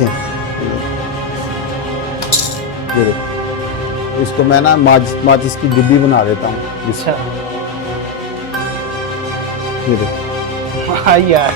देखें, ये देखें, इसको मैं ना माचिस की डिब्बी बना देता हूँ। अच्छा ये देखें, हाँ यार,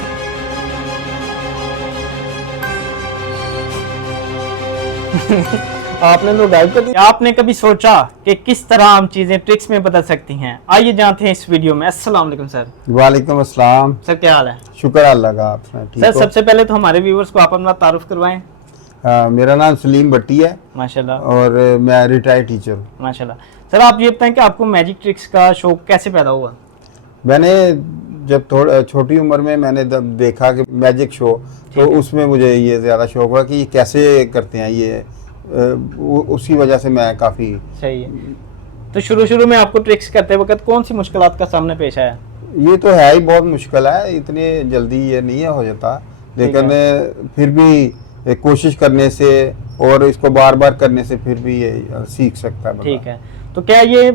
आपने तो गायब कर दिया। आपने कभी सोचा कि किस तरह हम चीजें ट्रिक्स में बदल सकती हैं? आइए जानते हैं इस वीडियो में। अस्सलाम वालेकुम सर। वालेकुम अस्सलाम। सर क्या हाल है? शुक्र अल्लाह का, आप ठीक सर हो? सबसे पहले तो हमारे व्यूवर्स को आप अपना तारुफ करवाएं। मेरा नाम सलीम भट्टी है माशाल्लाह। और मैं रिटायर्ड टीचर हूँ। माशाल्लाह। सर आप ये बताएं कि आपको मैजिक ट्रिक्स का शौक कैसे पैदा हुआ? मैंने जब थोड़ा छोटी उम्र में मैंने जब देखा कि मैजिक शो, तो उसमें मुझे ये ज़्यादा शौक हुआ कि ये कैसे करते हैं ये, उसी वजह से मैं काफ़ी। सही है। तो शुरू में आपको ट्रिक्स करते वक्त कौन सी मुश्किलात का सामने पेश आया? ये तो है ही बहुत मुश्किल है, इतनी जल्दी ये नहीं है हो जाता, लेकिन फिर भी कोशिश करने से और इसको बार बार करने से फिर भी ये सीख सकता है। ठीक है। तो क्या ये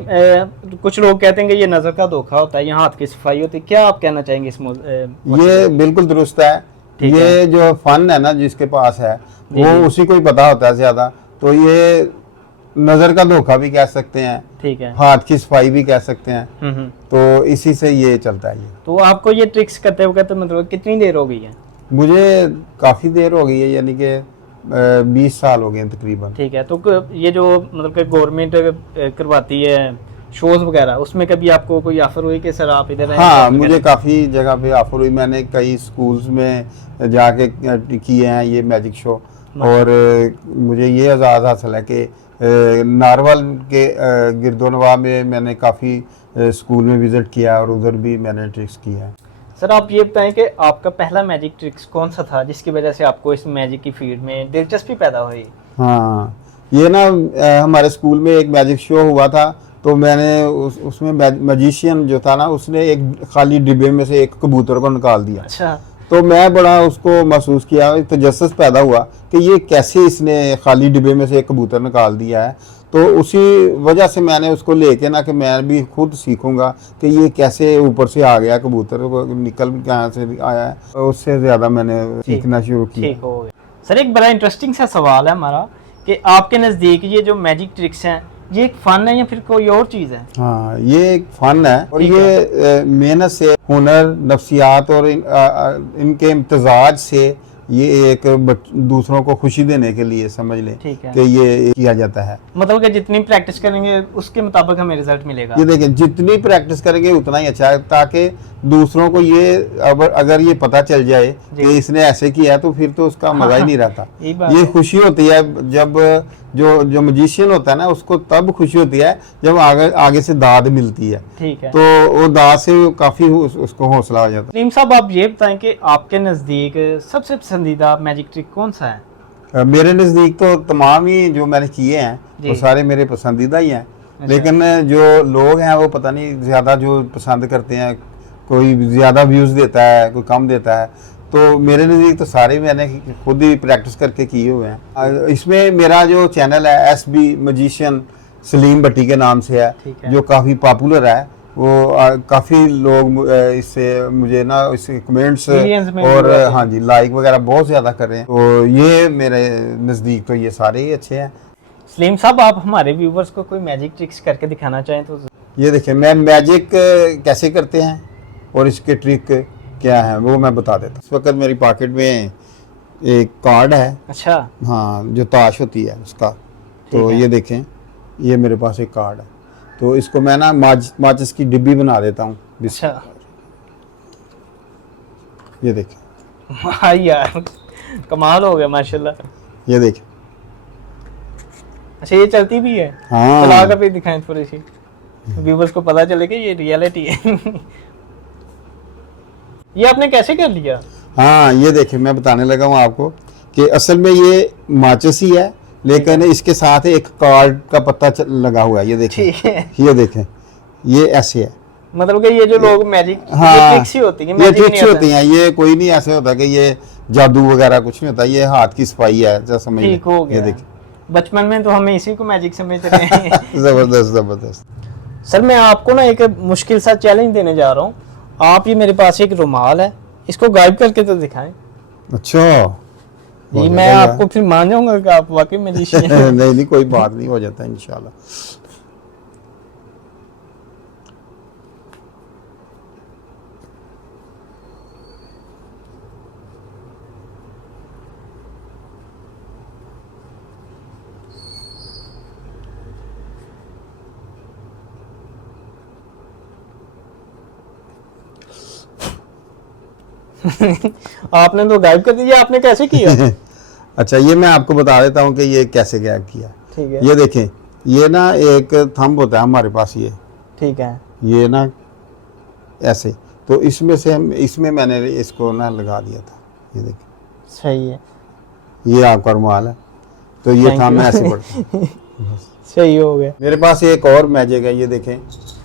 कुछ लोग कहते हैं कि ये नज़र का धोखा होता है, ये हाथ की सफाई होती है, क्या आप कहना चाहेंगे इस ये बिल्कुल दुरुस्त है। ये जो फन है ना जिसके पास है वो उसी को ही पता होता है ज़्यादा, तो ये नज़र का धोखा भी कह सकते हैं, ठीक है, हाथ की सफाई भी कह सकते हैं। तो इसी से ये चलता है। ये तो आपको ये ट्रिक्स करते हुए तो मतलब कितनी देर हो गई है? मुझे काफ़ी देर हो गई है, यानी कि 20 साल हो गए हैं तकरीबन। ठीक है। तो ये जो मतलब कि गवर्नमेंट करवाती है शोज वगैरह, उसमें कभी आपको कोई ऑफर हुई कि सर आप इधर? हाँ, मुझे काफ़ी जगह पे ऑफर हुई। मैंने कई स्कूल्स में जाके किए हैं ये मैजिक शो, और मुझे ये एजाज़ हासिल है कि नारवल के गिरदोनवा में मैंने काफ़ी स्कूल में विज़िट किया और उधर भी मैंने ट्रिक्स किया है। सर आप ये बताएं कि आपका पहला मैजिक ट्रिक्स कौन सा था जिसकी वजह से आपको इस मैजिक की फील्ड में दिलचस्पी पैदा हुई? हाँ, ये ना हमारे स्कूल में एक मैजिक शो हुआ था, तो मैंने उसमें मैजिशियन जो था ना, उसने एक खाली डिब्बे में से एक कबूतर को निकाल दिया। अच्छा। तो मैं बड़ा उसको महसूस किया, तजस्सुस पैदा हुआ कि ये कैसे इसने खाली डिब्बे में से एक कबूतर निकाल दिया है। तो उसी वजह से मैंने उसको लेके ना कि मैं भी खुद सीखूंगा कि ये कैसे ऊपर से आ गया कबूतर, निकल कहाँ से आया है। तो उससे ज़्यादा मैंने सीखना शुरू किया। ठीक हो गया। सर एक बड़ा इंटरेस्टिंग सा सवाल है हमारा कि आपके नज़दीक ये जो मैजिक ट्रिक्स हैं ये एक फन है या फिर कोई और चीज़ है? हाँ, ये एक फन है, और ये मेहनत से, हुनर, नफ्सियात और इनके इम्तजाज से ये एक दूसरों को खुशी देने के लिए समझ लें कि ये किया जाता है। मतलब कि जितनी प्रैक्टिस करेंगे उसके मुताबिक हमें रिजल्ट मिलेगा। ये देखिए, जितनी प्रैक्टिस करेंगे उतना ही अच्छा है, ताकि दूसरों को ये अगर ये पता चल जाए कि इसने ऐसे किया तो फिर तो उसका मजा ही नहीं रहता। ये खुशी होती है जब जो मजिशियन होता है ना, उसको तब खुशी होती है जब आगे से दाद मिलती है। ठीक है। तो वो दाद से काफी उसको हौसला हो जाता है। सलीम साहब आप ये बताएं कि आपके नज़दीक सबसे पसंदीदा मैजिक ट्रिक कौन सा है? मेरे नज़दीक तो तमाम ही जो मैंने किए हैं वो सारे मेरे पसंदीदा ही हैं। लेकिन जो लोग हैं वो पता नहीं ज़्यादा जो पसंद करते हैं, कोई ज़्यादा व्यूज़ देता है, कोई कम देता है। तो मेरे नज़दीक तो सारे मैंने खुद ही प्रैक्टिस करके किए हुए हैं। इसमें मेरा जो चैनल है SB मैजिशियन सलीम भट्टी के नाम से है, जो काफ़ी पॉपुलर है। वो काफ़ी लोग इससे मुझे ना इससे कमेंट्स और हाँ जी लाइक वगैरह बहुत ज़्यादा कर रहे हैं। तो ये मेरे नज़दीक तो ये सारे ही अच्छे हैं। सलीम साहब आप हमारे व्यूवर्स को कोई मैजिक ट्रिक्स करके दिखाना चाहें तो? ये देखिए, मैं मैजिक कैसे करते हैं और इसके ट्रिक क्या है वो मैं बता देता हूँ। इस वक्त मेरी पॉकेट में एक कार्ड है। अच्छा। हाँ, जो ताश होती है उसका। तो ये देखें, ये मेरे पास एक कार्ड है, तो इसको मैं ना माचिस की डिब्बी बना देता हूँ। अच्छा। ये देखें। हाँ यार, कमाल हो गया माशाल्लाह। ये देखें। अच्छा, ये चलती भी है? हाँ, चला कर भी दिखाएं थोड़ी सी, व्यूवर्स को पता चले कि ये रियलिटी है। ये आपने कैसे कर लिया? हाँ, ये देखिए, मैं बताने लगा हूँ आपको कि असल में ये माचिस ही है, लेकिन इसके साथ एक कार्ड का पत्ता लगा हुआ है। ये देखें, ये देखें, ये ऐसे है। मतलब कि ये जो लोग मैजिक ट्रिक्स ही होती हैं, ये ट्रिक्स होती हैं, ये कोई नहीं ऐसे होता कि ये जादू वगैरह कुछ नहीं होता, ये हाथ की सफाई है, जैसा समझ लें। ये देखिए, बचपन में तो हमें इसी को मैजिक समझते थे। जबरदस्त जबरदस्त। सर मैं आपको ना एक मुश्किल सा चैलेंज देने जा रहा हूँ। आप ये मेरे पास एक रुमाल है, इसको गायब करके तो दिखाएं। अच्छा, हो जी मैं जाता है। आपको फिर मान जाऊंगा कि आप वाकई मैजिशियन हैं। नहीं नहीं, कोई बात नहीं, हो जाता है इंशाल्लाह। आपने तो गायब कर दिया, आपने कैसे किया? अच्छा, ये मैं आपको बता देता हूँ कि ये कैसे गायब किया। ठीक है ये देखें, ये ना एक थंब होता है हमारे पास, ये ठीक है ये ना ऐसे, तो इसमें से हम, इसमें मैंने इसको ना लगा दिया था। ये देखें, सही है, ये आपका रुमाल है, तो ये Thank था, मैं you. ऐसे पढ़ता हूँ। सही हो गया। मेरे पास एक और मैजिक है, ये देखें,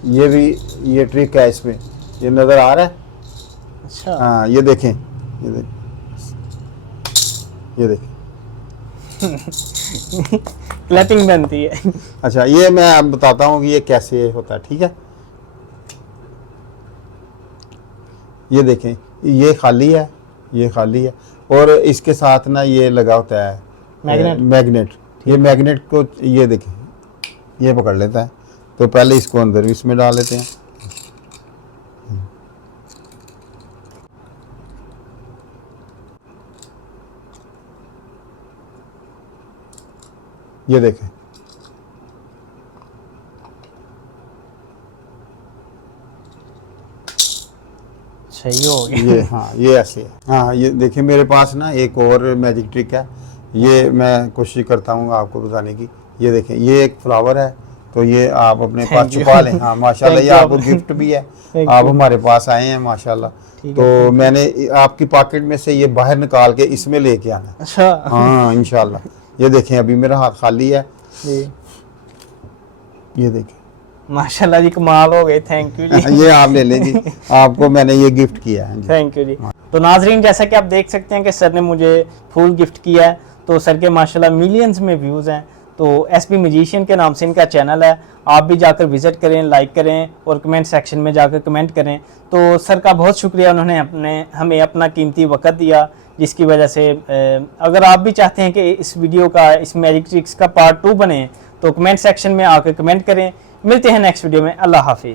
ये भी, ये ट्रिक है इसमें, ये नज़र आ रहा है? अच्छा हाँ, ये देखें, ये देखें, ये देखें। क्लैपिंग बनती है। अच्छा, ये मैं अब बताता हूँ कि ये कैसे होता है, ठीक है। ये देखें, ये खाली है, ये खाली है, और इसके साथ ना ये लगा होता है मैग्नेट। मैग्नेट। ये मैग्नेट को, ये देखें, ये पकड़ लेता है, तो पहले इसको अंदर इसमें डाल लेते हैं। ये देखें, सही हो गया। ये हाँ, ये ऐसे है। हाँ, ये देखिए, मेरे पास ना एक और मैजिक ट्रिक है, ये मैं कोशिश करता हूँ आपको बताने की। ये देखें, ये एक फ्लावर है, तो ये आप अपने पास Thank you. छुपा लें। हाँ माशाल्लाह, Thank ये you आपको आपने। गिफ्ट भी है, Thank आप you. हमारे पास आए हैं माशाल्लाह, ठीक है, तो मैंने आपकी पॉकेट में से ये बाहर निकाल के इसमें लेके आना है। अच्छा हाँ इंशाल्लाह। ये देखें, अभी मेरा हाथ खाली है, जी ये देखें। माशाल्लाह जी, कमाल हो गए। थैंक यू जी। ये आप ले लें जी, आपको मैंने ये गिफ्ट किया है जी। थैंक यू जी। तो नाजरीन, जैसा कि आप देख सकते हैं कि सर ने मुझे फूल गिफ्ट किया है, तो सर के माशाल्लाह मिलियंस में व्यूज़ हैं। तो एसपी मैजिशियन के नाम से इनका चैनल है, आप भी जाकर विज़िट करें, लाइक करें और कमेंट सेक्शन में जाकर कमेंट करें। तो सर का बहुत शुक्रिया, उन्होंने हमें अपना कीमती वक्त दिया, जिसकी वजह से अगर आप भी चाहते हैं कि इस वीडियो का, इस मैजिक ट्रिक्स का पार्ट 2 बने, तो कमेंट सेक्शन में आकर कमेंट करें। मिलते हैं नेक्स्ट वीडियो में। अल्लाह हाफिज़।